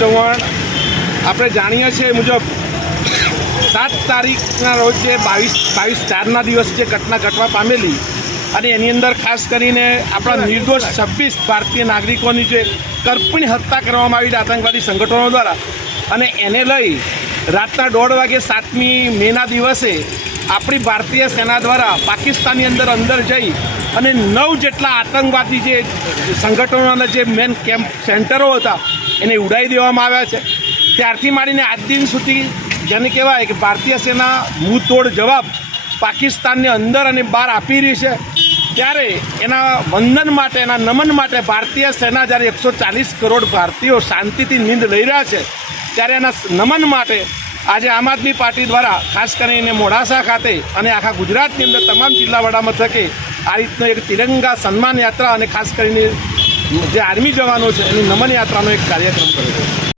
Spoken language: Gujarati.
ચૌહાણ, આપણે જાણીએ છીએ મુજબ 7 તારીખના રોજ જે 22/4ના દિવસ જે ઘટના ઘટવા પામેલી અને એની અંદર ખાસ કરીને આપણા નિર્દોષ 26 ભારતીય નાગરિકોની જે કરપીણ હત્યા કરવામાં આવી આતંકવાદી સંગઠનો દ્વારા, અને એને લઈ રાતના 1:30 વાગે 7મી મેના દિવસે આપણી ભારતીય સેના દ્વારા પાકિસ્તાનની અંદર જઈ અને 9 જેટલા આતંકવાદી જે સંગઠનોના જે મેન કેમ્પ સેન્ટરો હતા એને ઉડાવી દેવામાં આવ્યા છે. ત્યારથી માંડીને આજ દિન સુધી જેને કહેવાય કે ભારતીય સેના મુંહતોડ જવાબ પાકિસ્તાનની અંદર અને બહાર આપી રહી છે. ત્યારે એના વંદન માટે, એના નમન માટે ભારતીય સેના જ્યારે 140 કરોડ ભારતીયો શાંતિથી નીંદ લઈ રહ્યા છે, ત્યારે એના નમન માટે આજે આમ આદમી પાર્ટી દ્વારા ખાસ કરીને મોડાસા ખાતે અને આખા ગુજરાતની અંદર તમામ જિલ્લા વડા મથકે આ રીતનો એક તિરંગા સન્માન યાત્રા અને ખાસ કરીને જે આર્મી જવાનો છે એની નમન યાત્રાનો એક કાર્યક્રમ કર્યો છે.